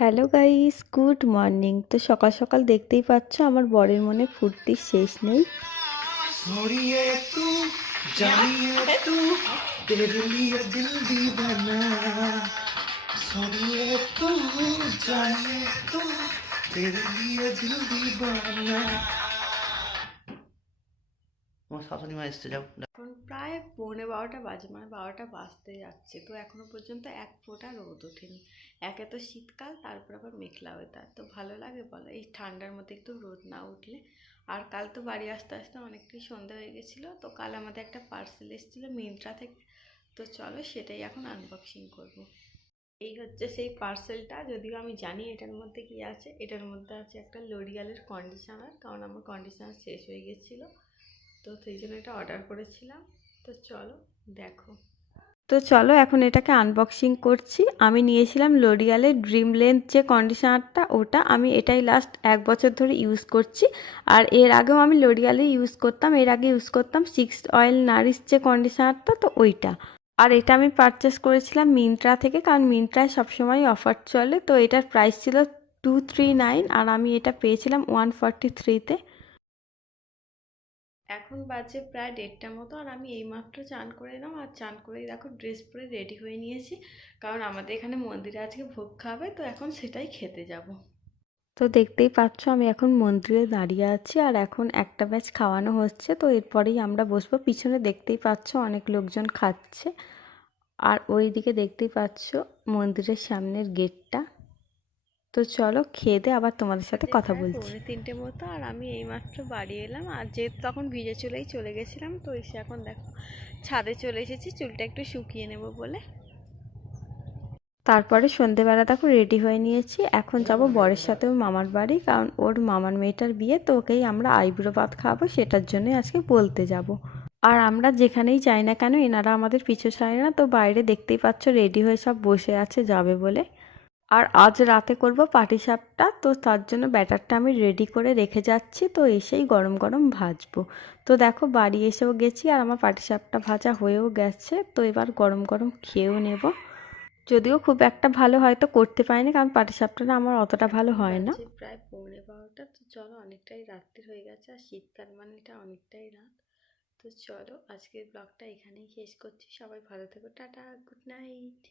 Hello guys, good morning. তো সকাল সকাল দেখতেই পাচ্ছ আমার বরের মনে ফুর্তির শেষ নেই। छोड़िए तू जानिए तू तेरे लिए दिल दीवाना छोड़िए तू जानिए तू तेरे लिए दिल दीवाना আমার শাশুড়ি মা এসছে, যাও। এখন প্রায় 11:30 বাজে, মানে 12টা বাজতে যাচ্ছে। তো এখনো পর্যন্ত এক ফোঁটা রোদ ওঠেনি। একে তো শীতকাল, তারপর আবার মেঘলা ওয়েদার, তো ভালো লাগে বলো এই ঠান্ডার মধ্যে একটু রোদ না উঠলে। আর কাল তো বাড়ি আসতে আসতে অনেকটাই সন্ধ্যা হয়ে গেছিলো। তো কাল আমাদের একটা পার্সেল এসেছিলো মিন্ত্রা থেকে। তো চলো সেটাই এখন আনবক্সিং করব। এই হচ্ছে সেই পার্সেলটা। যদিও আমি জানি এটার মধ্যে কি আছে। এটার মধ্যে আছে একটা লরিয়ালের কন্ডিশনার, কারণ আমার কন্ডিশনার শেষ হয়ে গেছিলো। তো সেই জন্য এটা অর্ডার করেছিলাম। তো চলো দেখো। তো চলো এখন এটাকে আনবক্সিং করছি। আমি নিয়েছিলাম লরিয়ালের ড্রিম লেন্থ যে কন্ডিশনারটা, ওটা আমি এটাই লাস্ট 1 বছর ধরে ইউজ করছি। আর এর আগেও আমি লরিয়ালে ইউজ করতাম, এর আগে ইউজ করতাম 6 অয়েল নারিশ যে কন্ডিশনারটা, তো ওইটা। আর এটা আমি পারচেস করেছিলাম মিন্ত্রা থেকে, কারণ মিন্ত্রায় সবসময় অফার চলে। তো এটার প্রাইস ছিল 239 আর আমি এটা পেয়েছিলাম 143-তে। এখন বাজে প্রায় 1:30 মতো, আর আমি এইমাত্র চান করে এলাম। আর চান করেই দেখো ড্রেস পরে রেডি হয়ে নিয়েছি, কারণ আমাদের এখানে মন্দিরে আজকে ভোগ খাবে, তো এখন সেটাই খেতে যাব। তো দেখতেই পাচ্ছ আমি এখন মন্দিরে দাঁড়িয়ে আছি, আর এখন একটা ব্যাচ খাওয়ানো হচ্ছে। তো এরপরেই আমরা বসবো। পিছনে দেখতেই পাচ্ছ অনেক লোকজন খাচ্ছে। আর ওই দিকে দেখতেই পাচ্ছ মন্দিরের সামনের গেটটা। তো চলো খেয়ে দিয়ে আবার তোমাদের সাথে কথা বলছি। 2:45 মতো, আর আমি এইমাত্র বাড়ি এলাম। আর যেহেতু তখন ভিজে চলে গেছিলাম, তো এসে এখন দেখো ছাদে চলে এসেছি চুলটা একটু শুকিয়ে নেব বলে। তারপরে সন্ধেবেলা দেখো রেডি হয়ে নিয়েছি। এখন যাব বরের সাথে ওর মামার বাড়ি, কারণ ওর মামার মেয়েটার বিয়ে। তো ওকেই আমরা আইবুড়ো ভাত খাওয়াবো, সেটার জন্য আজকে বলতে যাব। আর আমরা যেখানেই যাই না কেন এনারা আমাদের পিছু ছাড়ে না। তো বাইরে দেখতেই পাচ্ছ রেডি হয়ে সব বসে আছে যাবে বলে। আর আজ রাতে করব পাটিসাপটা। তো তার জন্য ব্যাটারটা আমি রেডি করে রেখে যাচ্ছি, তো এসেই গরম গরম ভাজবো। তো দেখো বাড়ি এসেও গেছি, আর আমার পাটিসাপটা ভাজা হয়েও গেছে। তো এবার গরম গরম খেয়েও নেব। যদিও খুব একটা ভালো হয়তো করতে পারিনি, কারণ পাটিসাপটাটা আমার অতটা ভালো হয় না। প্রায় 11:45। তো চলো অনেকটাই রাত্রি হয়ে গেছে, আর শীতকাল মানে এটা অনেকটাই রাত। তো চলো আজকের ব্লগটা এখানেই শেষ করছি। সবাই ভালো থেকো, টাটা, গুড নাইট।